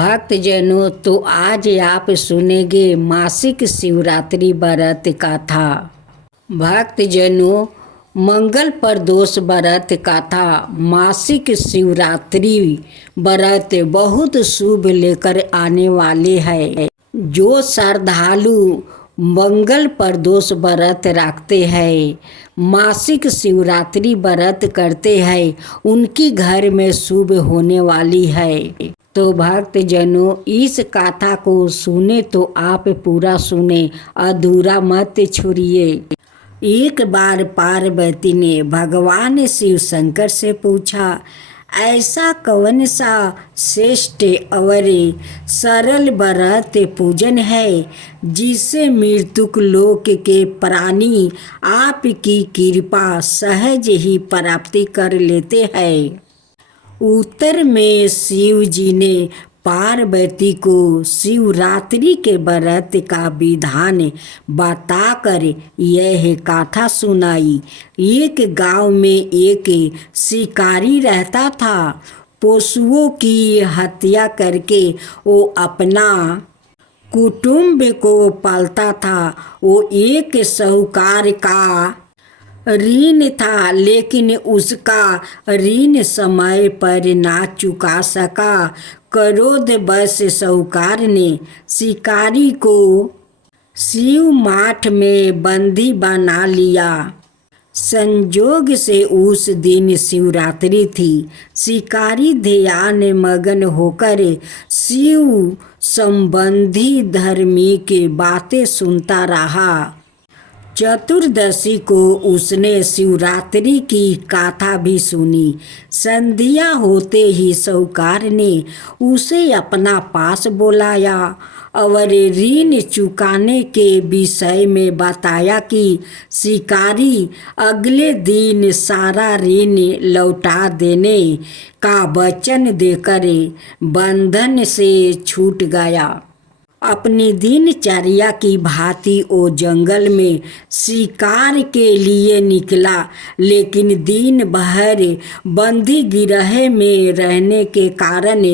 भक्तजनों, तो आज आप सुनेंगे मासिक शिवरात्रि व्रत कथा। भक्तजनों, मंगल प्रदोष व्रत कथा मासिक शिवरात्रि व्रत बहुत शुभ लेकर आने वाले हैं। जो श्रद्धालु मंगल प्रदोष व्रत रखते हैं, मासिक शिवरात्रि व्रत करते हैं, उनकी घर में शुभ होने वाली है। तो भक्तजनों, इस कथा को सुने तो आप पूरा सुने, अधूरा मत छोड़िए। एक बार पार्वती ने भगवान शिव शंकर से पूछा, ऐसा कौन सा श्रेष्ठ और सरल व्रत पूजन है जिससे मृत्युक लोक के प्राणी आपकी कृपा सहज ही प्राप्ति कर लेते हैं। उत्तर में शिव जी ने पार्वती को शिवरात्रि के व्रत का विधान बताकर यह कथा सुनाई। एक गांव में एक शिकारी रहता था। पशुओं की हत्या करके वो अपना कुटुंब को पालता था। वो एक साहूकार का ऋण था, लेकिन उसका ऋण समय पर ना चुका सका। क्रोधवश साहूकार ने शिकारी को शिव माठ में बंदी बना लिया। संजोग से उस दिन शिवरात्रि थी। शिकारी ध्यान मगन होकर शिव संबंधी धार्मिक बातें सुनता रहा। चतुर्दशी को उसने शिवरात्रि की कथा भी सुनी। संध्या होते ही साहूकार ने उसे अपना पास बुलाया और ऋण चुकाने के विषय में बताया कि शिकारी अगले दिन सारा ऋण लौटा देने का वचन देकर बंधन से छूट गया। अपनी दिनचर्या की भांति वो जंगल में शिकार के लिए निकला, लेकिन दिन भर बंदी गिरह में रहने के कारण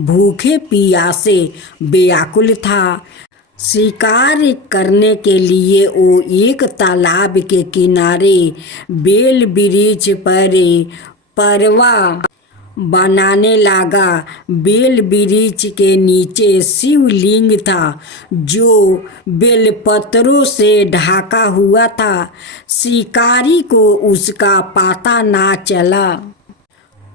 भूखे प्यासे व्याकुल था। शिकार करने के लिए वो एक तालाब के किनारे बेल वृक्ष पर परवा बनाने लगा। बेल वृक्ष के नीचे शिवलिंग था, जो बेलपत्रों से ढका हुआ था। शिकारी को उसका पता ना चला।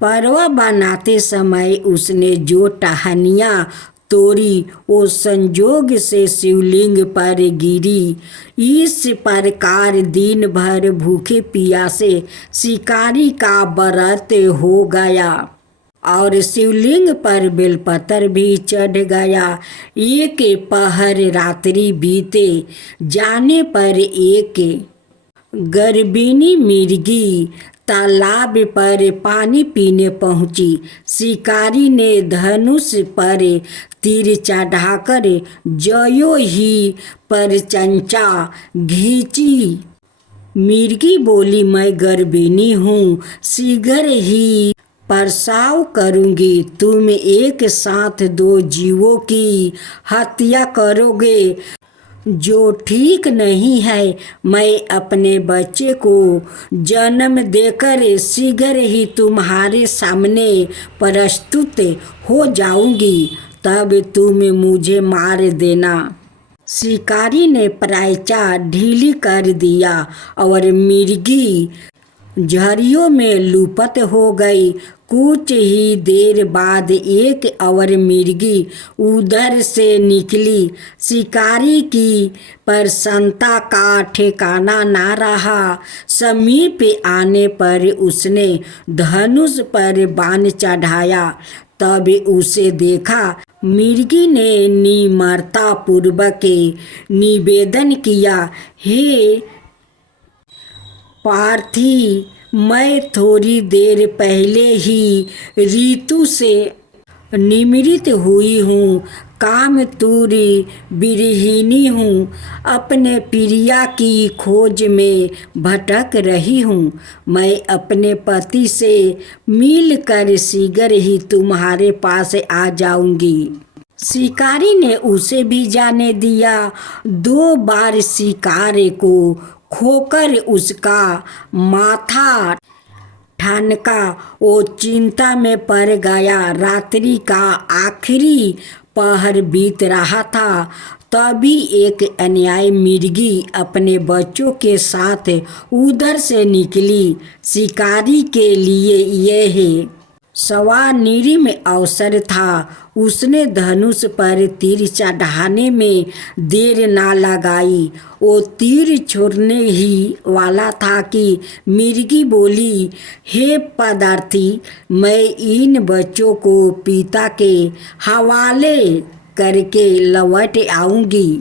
परवा बनाते समय उसने जो टहनियाँ तोड़ी वो संजोग से शिवलिंग पर गिरी। इस प्रकार दिन भर भूखे प्यासे शिकारी का व्रत हो गया और शिवलिंग पर बेलपत्र भी चढ़ गया। एक पहर रात्रि बीते जाने पर एक गर्भिणी मिर्गी तालाब पर पानी पीने पहुंची। शिकारी ने धनुष पर तीर चढ़ाकर ज्यों ही परचंचा घींची। मिर्गी बोली, मैं गर्भिणी हूँ, शीघ्र ही प्रसव करूँगी। तुम एक साथ दो जीवों की हत्या करोगे, जो ठीक नहीं है। मैं अपने बच्चे को जन्म देकर शीघ्र ही तुम्हारे सामने प्रस्तुत हो जाऊंगी, तब तुम मुझे मार देना। शिकारी ने प्रायचा ढीली कर दिया और मिर्गी झरियों में लुप्त हो गई। कुछ ही देर बाद एक और मिर्गी उधर से निकली। शिकारी की प्रसन्नता का ठिकाना ना रहा। समीप आने पर उसने धनुष पर बाण चढ़ाया। तब उसे देखा। मिर्गी ने निम्रता पूर्वक निवेदन किया, हे पार्थी, मैं थोड़ी देर पहले ही ऋतु से निमृत हुई हूँ। कामतुरी विरहिणी हूँ। अपने प्रिया की खोज में भटक रही हूँ। मैं अपने पति से मिलकर शीघ्र ही तुम्हारे पास आ जाऊँगी। शिकारी ने उसे भी जाने दिया। 2 बार शिकार को खोकर उसका माथा ठनका। वो चिंता में पड़ गया। रात्रि का आखिरी पहर बीत रहा था। तभी एक अन्यायी मिर्गी अपने बच्चों के साथ उधर से निकली। शिकारी के लिए यह स्वर्णिम अवसर था। उसने धनुष पर तीर चढ़ाने में देर ना लगाई। वो तीर छोड़ने ही वाला था कि मिर्गी बोली, हे पदार्थी, मैं इन बच्चों को पिता के हवाले करके लौट आऊंगी।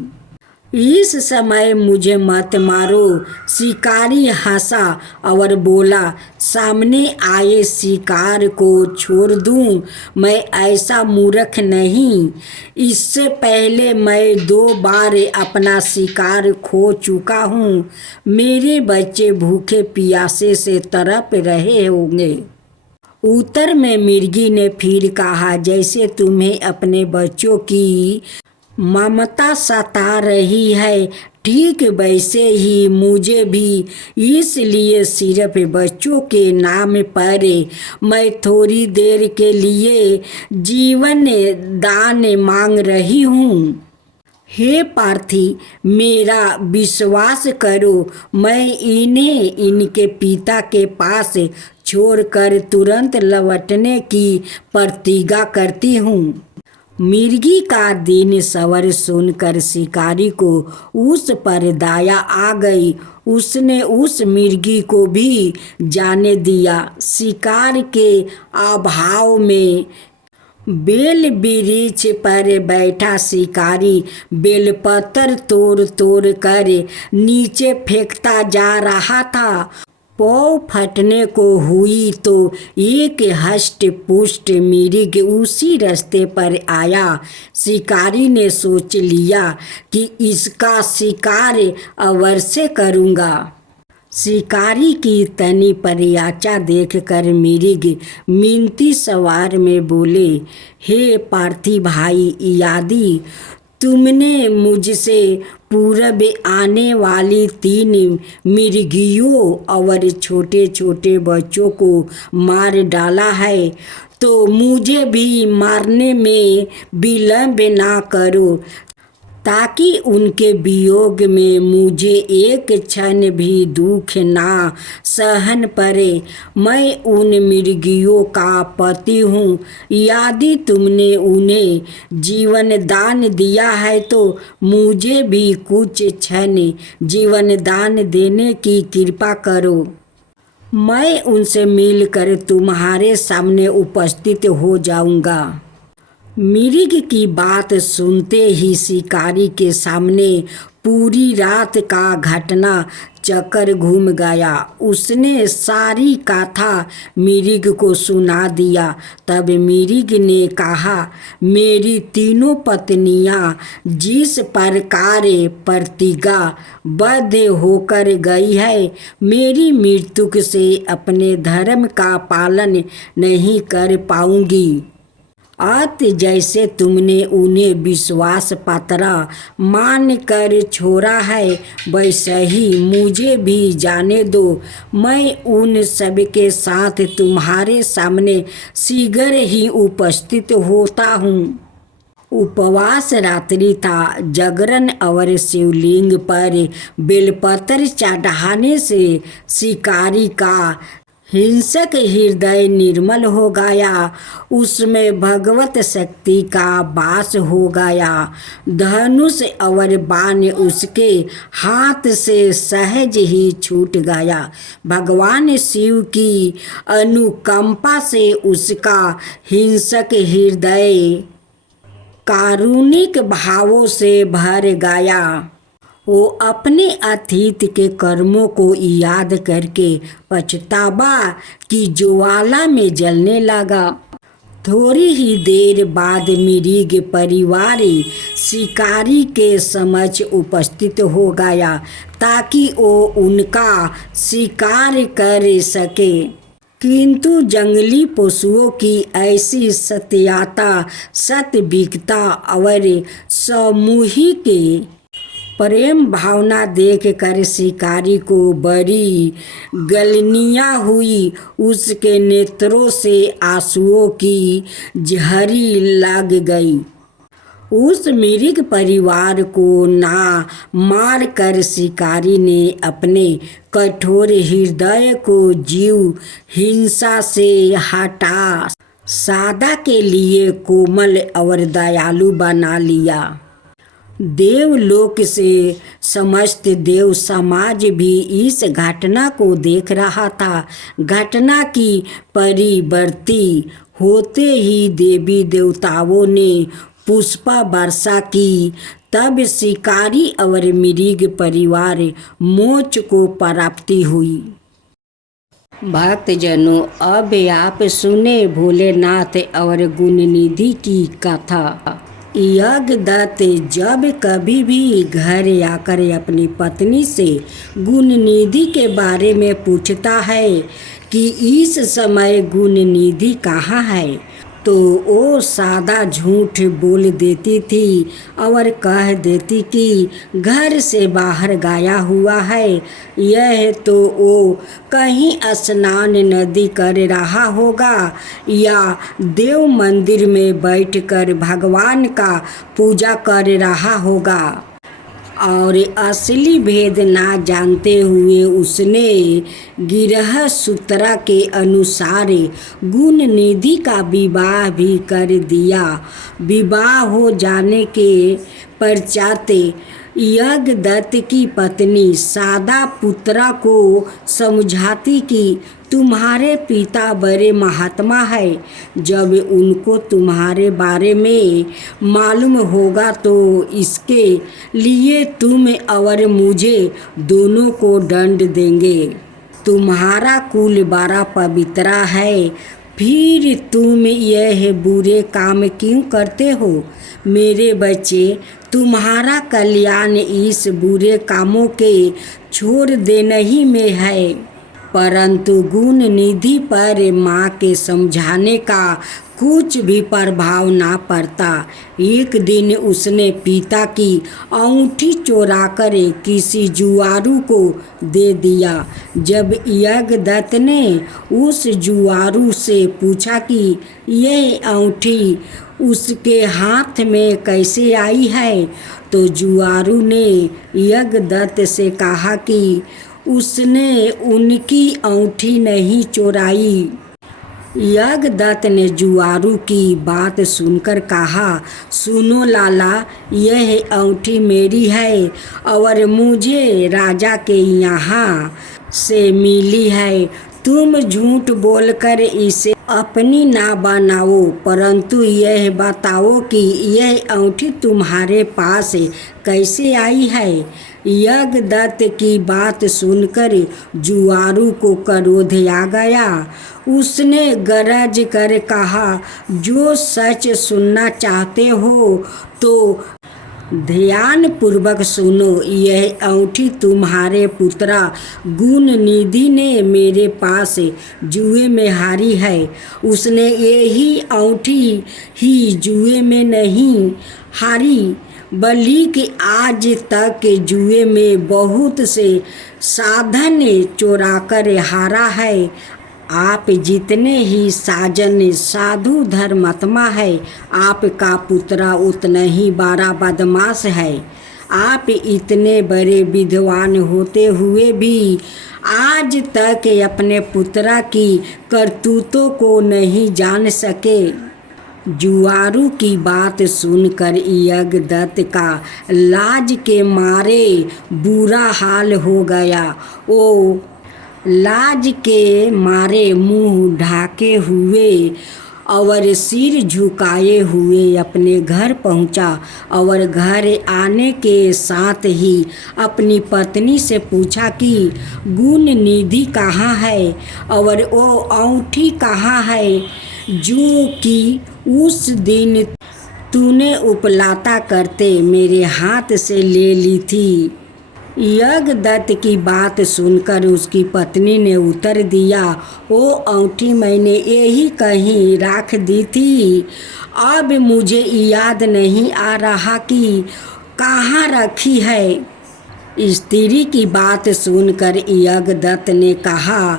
इस समय मुझे मत मारो। शिकारी हंसा और बोला, सामने आए शिकार को छोड़ दूं? मैं ऐसा मूर्ख नहीं। इससे पहले मैं 2 बार अपना शिकार खो चुका हूँ। मेरे बच्चे भूखे प्यासे से तड़प रहे होंगे। उत्तर में मिर्गी ने फिर कहा, जैसे तुम्हें अपने बच्चों की ममता सता रही है, ठीक वैसे ही मुझे भी। इसलिए सिर्फ बच्चों के नाम पर मैं थोड़ी देर के लिए जीवन दान मांग रही हूँ। हे पार्थी, मेरा विश्वास करो। मैं इन्हें इनके पिता के पास छोड़कर तुरंत लौटने की प्रतिज्ञा करती हूँ। मिर्गी का दिन सवर सुनकर शिकारी को उस पर दया आ गई। उसने उस मिर्गी को भी जाने दिया। शिकार के अभाव में बेल वृक्ष पर बैठा शिकारी बेलपत्र तोड़ तोड़ कर नीचे फेंकता जा रहा था। पौ फटने को हुई तो एक हष्ट पुष्ट मिर्ग उसी रास्ते पर आया। शिकारी ने सोच लिया कि इसका शिकार अवश्य करूँगा। शिकारी की तनी प्रयाचा देखकर मिर्ग मिनती सवार में बोले, हे पार्थी भाई, यदि तुमने मुझसे पूरब आने वाली 3 मिर्गियों और छोटे छोटे बच्चों को मार डाला है तो मुझे भी मारने में विलंब ना करो, ताकि उनके वियोग में मुझे एक क्षण भी दुख ना सहन पड़े। मैं उन मिर्गियों का पति हूँ। यदि तुमने उन्हें जीवन दान दिया है तो मुझे भी कुछ क्षण जीवन दान देने की कृपा करो। मैं उनसे मिलकर तुम्हारे सामने उपस्थित हो जाऊँगा। मिर्ग की बात सुनते ही शिकारी के सामने पूरी रात का घटना चक्कर घूम गया। उसने सारी कथा मिर्ग को सुना दिया। तब मिर्ग ने कहा, मेरी 3 पत्नियां जिस प्रकार प्रतिज्ञाबद्ध होकर गई है, मेरी मृत्यु से अपने धर्म का पालन नहीं कर पाऊंगी। अत जैसे तुमने उन्हें विश्वास पात्र मान कर छोड़ा है, वैसे ही मुझे भी जाने दो। मैं उन सब के साथ तुम्हारे सामने शीघ्र ही उपस्थित होता हूँ। उपवास रात्रि था। जागरण और शिवलिंग पर बेलपत्र चढ़ाने से शिकारी का हिंसक हृदय निर्मल हो गया। उसमें भगवत शक्ति का वास हो गया। धनुष और बाण उसके हाथ से सहज ही छूट गया। भगवान शिव की अनुकंपा से उसका हिंसक हृदय कारुणिक भावों से भर गया। वो अपने अतीत के कर्मों को याद करके पछतावा की ज्वाला में जलने लगा। थोड़ी ही देर बाद मिर्ग परिवार शिकारी के समक्ष उपस्थित हो गया, ताकि वो उनका शिकार कर सके। किंतु जंगली पशुओं की ऐसी सत्याता सत्विकता और सामूहिक प्रेम भावना देखकर शिकारी को बड़ी गलनियाँ हुई। उसके नेत्रों से आंसुओं की झड़ी लग गई। उस मृग परिवार को ना मार कर शिकारी ने अपने कठोर हृदय को जीव हिंसा से हटा सदा के लिए कोमल और दयालु बना लिया। देवलोक से समस्त देव समाज भी इस घटना को देख रहा था। घटना की परिवर्ती होते ही देवी देवताओं ने पुष्पा वर्षा की। तब शिकारी और मृग परिवार मोक्ष को प्राप्ति हुई। भक्तजनों, अब आप सुने भोलेनाथ और गुणनिधि की कथा। यज्ञदत्त जब कभी भी घर आकर अपनी पत्नी से गुणनिधि के बारे में पूछता है कि इस समय गुणनिधि कहाँ है, तो वो सादा झूठ बोल देती थी और कह देती कि घर से बाहर गया हुआ है। यह तो वो कहीं स्नान नदी कर रहा होगा या देव मंदिर में बैठकर भगवान का पूजा कर रहा होगा। और असली भेद ना जानते हुए उसने गिरह सूत्र के अनुसार गुणनिधि का विवाह भी कर दिया। विवाह हो जाने के पश्चात यज्ञदत्त की पत्नी सादा पुत्रा को समझाती कि तुम्हारे पिता बड़े महात्मा है। जब उनको तुम्हारे बारे में मालूम होगा तो इसके लिए तुम और मुझे दोनों को दंड देंगे। तुम्हारा कुल बड़ा पवित्र है, फिर तुम यह बुरे काम क्यों करते हो? मेरे बच्चे, तुम्हारा कल्याण इस बुरे कामों के छोड़ देने ही में है। परंतु गुणनिधि पर माँ के समझाने का कुछ भी प्रभाव ना पड़ता। एक दिन उसने पिता की अंगूठी चोराकर किसी जुआरू को दे दिया। जब यज्ञदत्त ने उस जुआरू से पूछा कि यह अंगूठी उसके हाथ में कैसे आई है, तो जुआरू ने यज्ञदत्त से कहा कि उसने उनकी अंगूठी नहीं चुराई। यज्ञदत्त ने जुआरू की बात सुनकर कहा, सुनो लाला, यह अंगूठी मेरी है और मुझे राजा के यहाँ से मिली है। तुम झूठ बोलकर इसे अपनी ना बनाओ, परंतु यह बताओ कि यह अंगूठी तुम्हारे पास कैसे आई है। यज्ञदत्त की बात सुनकर जुआरू को क्रोध आ गया। उसने गरज कर कहा, जो सच सुनना चाहते हो तो ध्यान पूर्वक सुनो। यह अंगूठी तुम्हारे पुत्रा गुणनिधि ने मेरे पास जुए में हारी है। उसने यही अंगूठी ही जुए में नहीं हारी, बल्कि आज तक जुए में बहुत से साधन चोराकर हारा है। आप जितने ही साजन साधु धर्मात्मा है, आपका पुत्र उतना ही बड़ा बदमाश है। आप इतने बड़े विद्वान होते हुए भी आज तक अपने पुत्र की करतूतों को नहीं जान सके। जुआरू की बात सुनकर यज्ञदत्त का लाज के मारे बुरा हाल हो गया। वो लाज के मारे मुंह ढाके हुए और सिर झुकाए हुए अपने घर पहुंचा और घर आने के साथ ही अपनी पत्नी से पूछा कि गुणनिधि कहाँ है और वो अंगूठी कहाँ है जो कि उस दिन तूने उपलाता करते मेरे हाथ से ले ली थी। यज्ञदत्त की बात सुनकर उसकी पत्नी ने उत्तर दिया, वो अंगूठी मैंने यही कहीं रख दी थी। अब मुझे याद नहीं आ रहा कि कहाँ रखी है। स्त्री की बात सुनकर यज्ञदत्त ने कहा,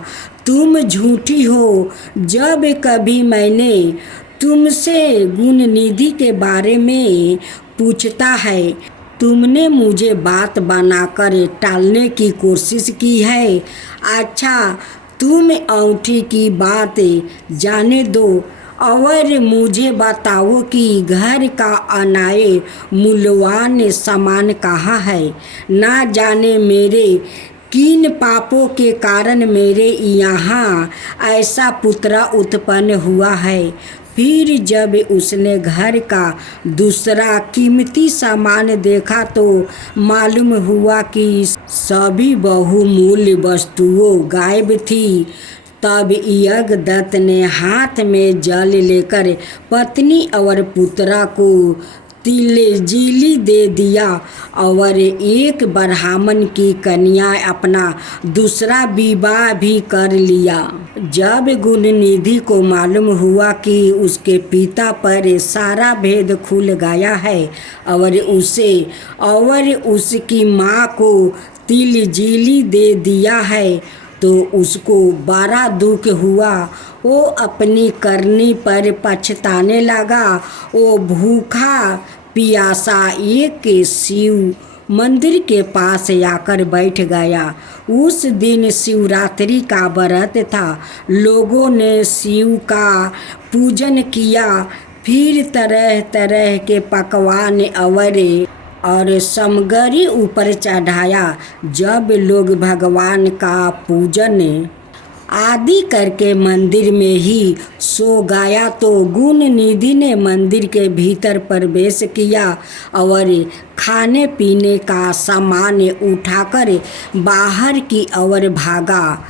तुम झूठी हो। जब कभी मैंने तुमसे गुणनिधि के बारे में पूछता है, तुमने मुझे बात बनाकर टालने की कोशिश की है। अच्छा, तुम अंगूठी की बात जाने दो और मुझे बताओ कि घर का अनाए मूल्यवान सामान कहाँ है। ना जाने मेरे किन पापों के कारण मेरे यहाँ ऐसा पुत्र उत्पन्न हुआ है। फिर जब उसने घर का दूसरा कीमती सामान देखा तो मालूम हुआ कि सभी बहुमूल्य वस्तुओं गायब थी। तब यज्ञदत्त ने हाथ में जल लेकर पत्नी और पुत्रा को तिलजीली दे दिया और एक ब्राह्मण की कन्या अपना दूसरा विवाह भी कर लिया। जब गुणनिधि को मालूम हुआ कि उसके पिता पर सारा भेद खुल गया है और उसे और उसकी माँ को तिलजीली दे दिया है, तो उसको बड़ा दुख हुआ। वो अपनी करनी पर पछताने लगा। वो भूखा प्यासा एक शिव मंदिर के पास आकर बैठ गया। उस दिन शिवरात्रि का व्रत था। लोगों ने शिव का पूजन किया, फिर तरह तरह के पकवान और सामग्री ऊपर चढ़ाया। जब लोग भगवान का पूजन आदि करके मंदिर में ही सो गया तो गुणनिधि ने मंदिर के भीतर प्रवेश किया और खाने पीने का सामान उठाकर बाहर की ओर भागा,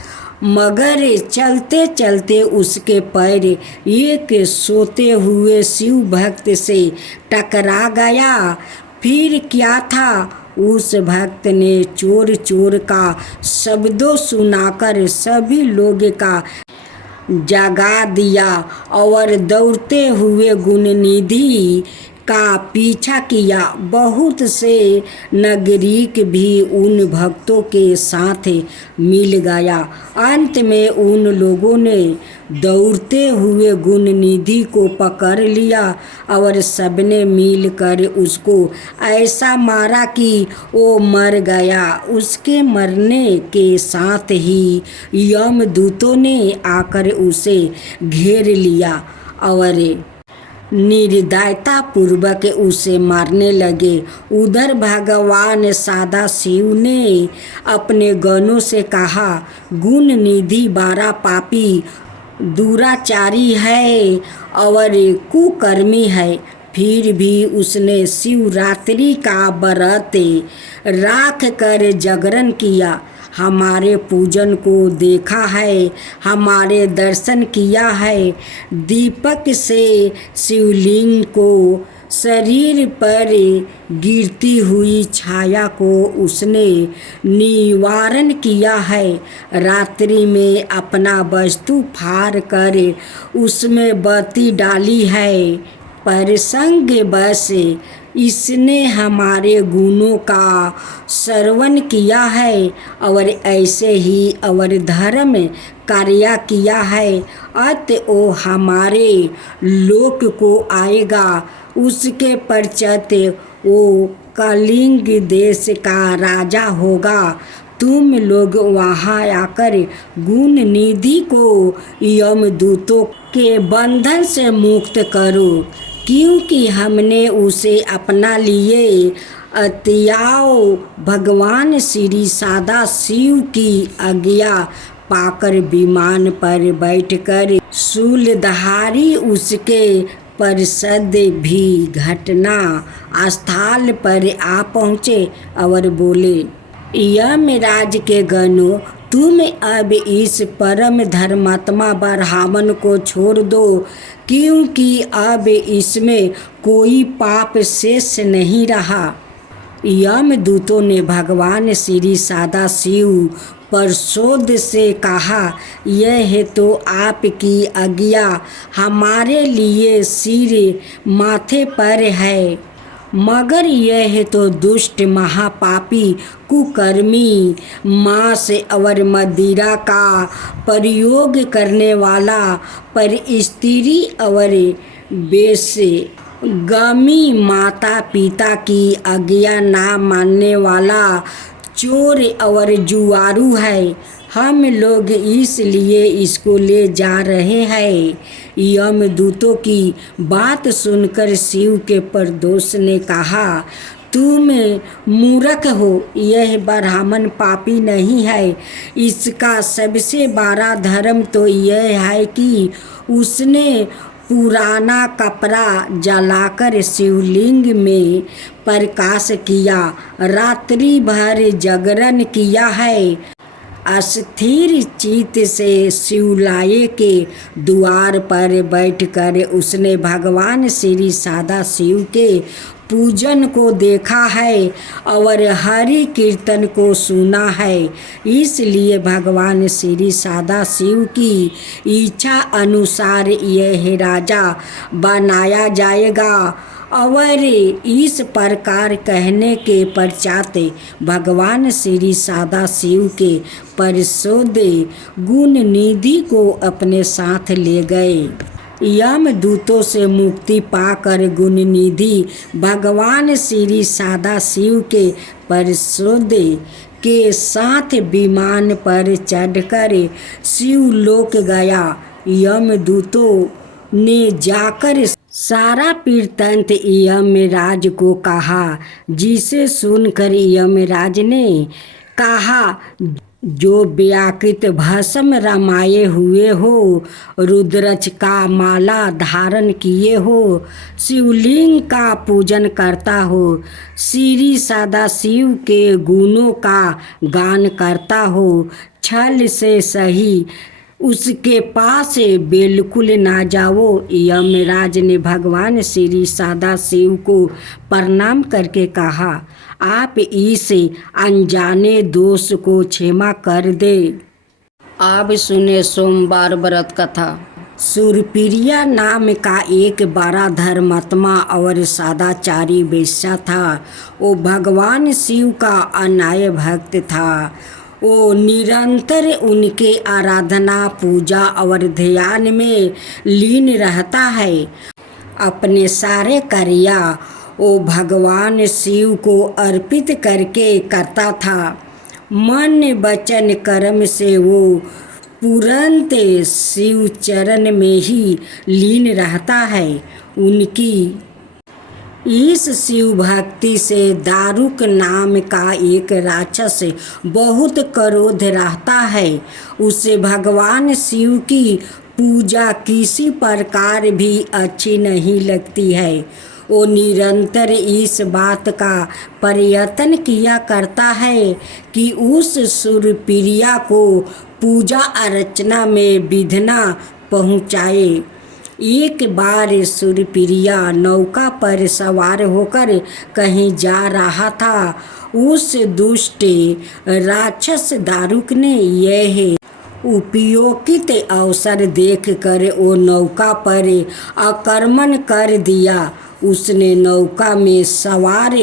मगर चलते चलते उसके पैर एक सोते हुए शिव भक्त से टकरा गया। फिर क्या था, उस भक्त ने चोर चोर का शब्दों सुनाकर सभी लोग का जगा दिया और दौड़ते हुए गुणनिधि का पीछा किया। बहुत से नागरिक भी उन भक्तों के साथ मिल गया। अंत में उन लोगों ने दौड़ते हुए गुणनिधि को पकड़ लिया और सबने मिलकर उसको ऐसा मारा कि वो मर गया। उसके मरने के साथ ही यमदूतों ने आकर उसे घेर लिया और निर्दयता पूर्वक उसे मारने लगे। उधर भगवान सदाशिव ने अपने गणों से कहा, गुणनिधि बड़ा पापी दुराचारी है और कुकर्मी है। फिर भी उसने शिवरात्रि का व्रत राख कर जागरण किया, हमारे पूजन को देखा है, हमारे दर्शन किया है। दीपक से शिवलिंग को, शरीर पर गिरती हुई छाया को उसने निवारण किया है। रात्रि में अपना वस्तु फाड़ कर उसमें बत्ती डाली है। प्रसंग बस इसने हमारे गुणों का श्रवण किया है और ऐसे ही और धर्म कार्य किया है। अतः वो हमारे लोक को आएगा। उसके पश्चात वो कलिंग देश का राजा होगा। तुम लोग वहाँ आकर गुणनिधि को यमदूतों के बंधन से मुक्त करो, क्योंकि हमने उसे अपना लिए अत्याओ भगवान श्री सदाशिव की आज्ञा पाकर विमान पर बैठकर शूलधारी उसके पार्षद भी घटना स्थल पर आ पहुँचे और बोले, यमराज के गणों, तुम अब इस परम धर्मात्मा ब्राह्मण को छोड़ दो, क्योंकि अब इसमें कोई पाप शेष नहीं रहा। यमदूतों ने भगवान श्री सदाशिव प्रसोद से कहा, यह तो आपकी आज्ञा हमारे लिए सिर माथे पर है, मगर यह तो दुष्ट महापापी कुकर्मी मांस और मदिरा का प्रयोग करने वाला, पर स्त्री और बेशगामी माता पिता की आज्ञा ना मानने वाला चोर और जुआरू है। हम लोग इसलिए इसको ले जा रहे हैं। यमदूतों की बात सुनकर शिव के प्रदोष ने कहा, तुम मूर्ख हो, यह ब्राह्मण पापी नहीं है। इसका सबसे बड़ा धर्म तो यह है कि उसने पुराना कपड़ा जलाकर शिवलिंग में प्रकाश किया, रात्रि भर जागरण किया है। अस्थिर चित्त से शिवालय के द्वार पर बैठकर उसने भगवान श्री सदाशिव के पूजन को देखा है और हरि कीर्तन को सुना है। इसलिए भगवान श्री सदाशिव की इच्छा अनुसार यह राजा बनाया जाएगा। और इस प्रकार कहने के पश्चात भगवान श्री सदाशिव के प्रसोद गुण निधि को अपने साथ ले गए। यमदूतों से मुक्ति पाकर गुण निधि भगवान श्री सदाशिव के प्रसोद के साथ विमान पर चढ़कर शिवलोक गया। यमदूतों ने जाकर सारा वृत्तांत यमराज को कहा, जिसे सुनकर यमराज ने कहा, जो व्याकृत भस्म रमाये हुए हो, रुद्राक्ष का माला धारण किए हो, शिवलिंग का पूजन करता हो, श्री सदाशिव के गुणों का गान करता हो, छल से सही उसके पास बिल्कुल ना जाओ। यमराज ने भगवान श्री सदाशिव को प्रणाम करके कहा, आप इस अनजाने दोष को क्षमा कर दे। अब सुने सोमवार व्रत कथा। सूर्यप्रिया नाम का एक बड़ा धर्मात्मा और सदाचारी वेश्या था। वो भगवान शिव का अनाय भक्त था। वो निरंतर उनके आराधना, पूजा और ध्यान में लीन रहता है। अपने सारे कार्य वो भगवान शिव को अर्पित करके करता था। मन वचन कर्म से वो तुरंत शिव चरण में ही लीन रहता है। उनकी इस शिव भक्ति से दारुक नाम का एक राक्षस बहुत क्रोध रहता है। उसे भगवान शिव की पूजा किसी प्रकार भी अच्छी नहीं लगती है। वो निरंतर इस बात का प्रयत्न किया करता है कि उस सूर्यप्रिया को पूजा अर्चना में विघ्न पहुँचाए। एक बार सूर्यप्रिया नौका पर सवार होकर कहीं जा रहा था। उस दुष्ट राक्षस दारुक ने यह उपयोगित अवसर देखकर वो नौका पर आक्रमण कर दिया। उसने नौका में सवार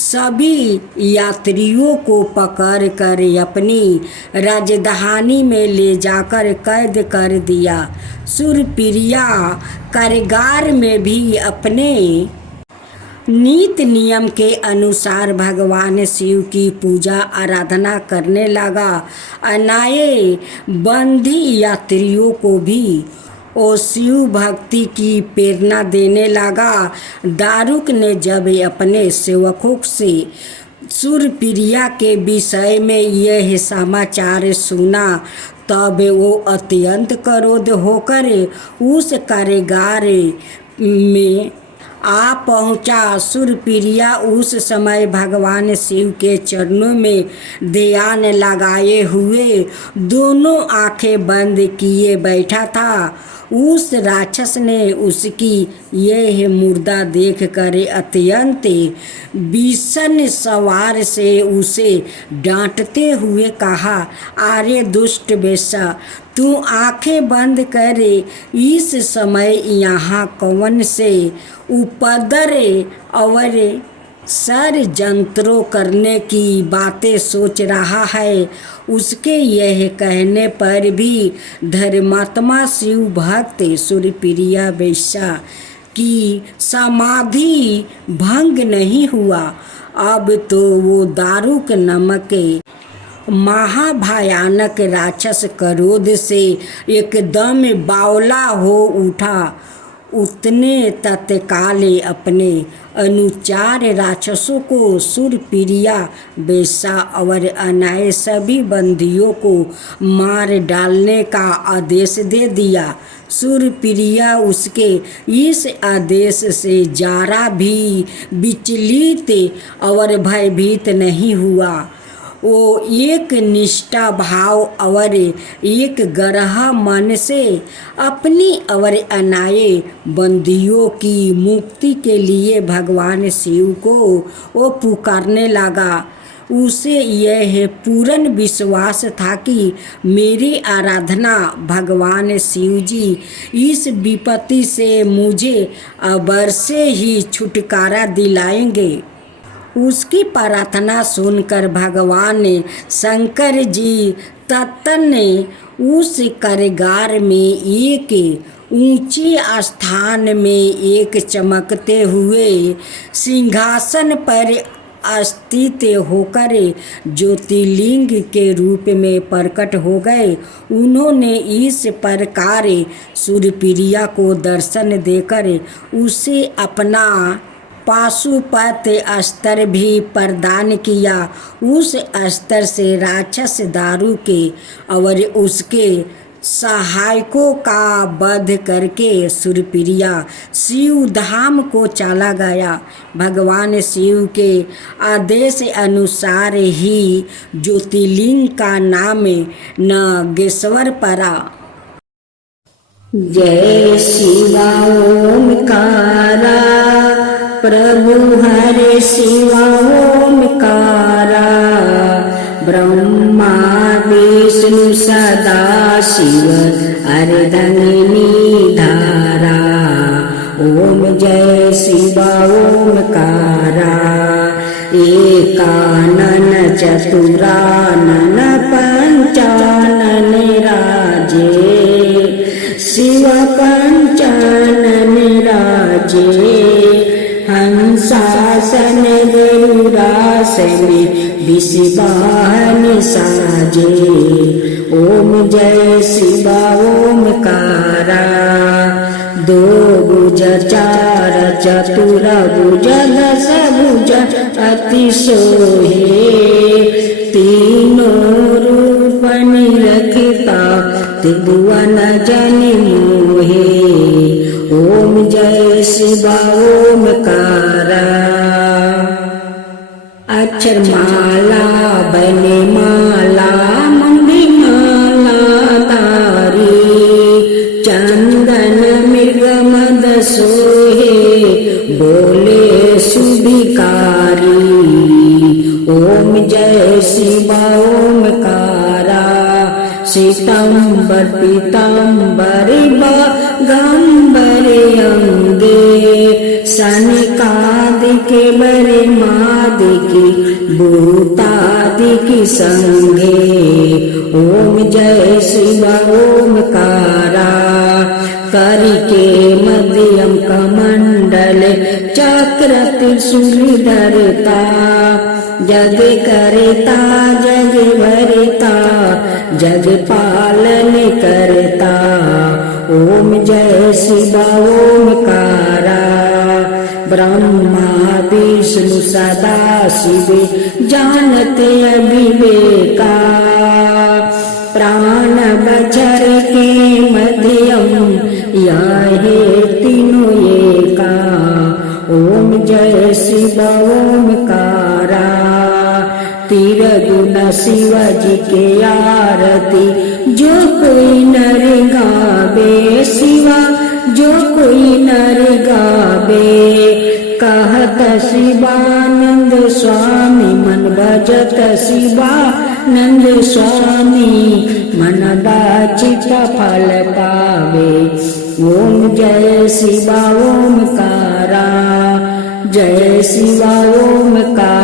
सभी यात्रियों को पकड़कर अपनी राजधानी में ले जाकर कैद कर दिया। सूर्यप्रिया कारागार में भी अपने नीति नियम के अनुसार भगवान शिव की पूजा आराधना करने लगा। अनाये बंदी यात्रियों को भी वो शिव भक्ति की प्रेरणा देने लगा। दारुक ने जब अपने सेवकों से सूर्यप्रिया के विषय में यह समाचार सुना, तब वो अत्यंत क्रोध होकर उस कारागार में आ पहुँचा। सूर्यप्रिया उस समय भगवान शिव के चरणों में ध्यान लगाए हुए दोनों आंखें बंद किए बैठा था। उस राक्षस ने उसकी यह मुर्दा देख कर अत्यंत भीषण सवार से उसे डांटते हुए कहा, अरे दुष्ट बेशा, तू आंखें बंद कर इस समय यहाँ कौन से उपद्र और षड्यंत्रों करने की बातें सोच रहा है। उसके यह कहने पर भी धर्मात्मा शिव भक्त सूर्यप्रिया वेश्या की समाधि भंग नहीं हुआ। अब तो वो दारुक नमक महाभयानक राक्षस क्रोध से एकदम बावला हो उठा। उतने तत्काल अपने अनुचार राक्षसों को सूर्यप्रिया वेश्या और अन्य सभी बंदियों को मार डालने का आदेश दे दिया। सूर्यप्रिया उसके इस आदेश से जरा भी विचलित और भयभीत नहीं हुआ। वो एक निष्ठा भाव और एक गहरा मन से अपनी और अन्य बंदियों की मुक्ति के लिए भगवान शिव को वो पुकारने लगा। उसे यह पूर्ण विश्वास था कि मेरी आराधना भगवान शिव जी इस विपत्ति से मुझे अवश्य ही छुटकारा दिलाएंगे। उसकी प्रार्थना सुनकर भगवान शंकर जी तत्न उस कारागार में एक ऊंचे स्थान में एक चमकते हुए सिंहासन पर स्थित होकर ज्योतिर्लिंग के रूप में प्रकट हो गए। उन्होंने इस प्रकार सूर्यप्रिया को दर्शन देकर उसे अपना पाशुपत अस्त्र भी प्रदान किया। उस अस्त्र से राक्षस दारू के और उसके सहायकों का वध करके सूर्यप्रिया शिव धाम को चला गया। भगवान शिव के आदेश अनुसार ही ज्योतिर्लिंग का नाम नागेश्वर पड़ा। जय शिवा ओमकारा प्रभु हरे शिवा ओमकारा ब्रह्मा विष्णु सदा शिव अर्धंगिनी धारा। ओम जय शिवा ओमकारा एकानन चतुरानन पंचानन राजे शिव पंचानन राजे हंसासन गरुड़ासन विषवाहन साजे। ओम जय शिवा ओमकारा दो भुज चार चतुर भुज दस भुज अति सोहे तीनों रूप निरखता त्रिभुवन जन मोहे। ओम जय शिवा ओमकारा अक्षर माला बने माला मंदी माला तारी चंदन मृग मद सोहे बोले सुभिकारी। ओम जय शिवा ओमकारा श्वेतांबर पीतांबर बागंबर अंगे सनकादिके बरे मादिकी भूतादिकी संगे। ओम जय शिवा ओमकारा करिके मध्यम कमंडल चक्र त्रिशूल धरता जग करता जग भरता जग पालन करता। ओम जय शिवा ओमकारा ब्रह्मा विष्णु सदा शिव जानते अविवेका प्राण बचर के मध्यम याहे तीनों एका। ओम जय शिवा ओमकारा तिरगुण शिवजी के आरती जो कोई नर गावे शिव जो कोई नर गावे कहत शिवानंद स्वामी मन भजत शिवानंद स्वामी मन बाचित फल पावे। ओम जय शिवा ओमकारा जय शिवा ओमकारा।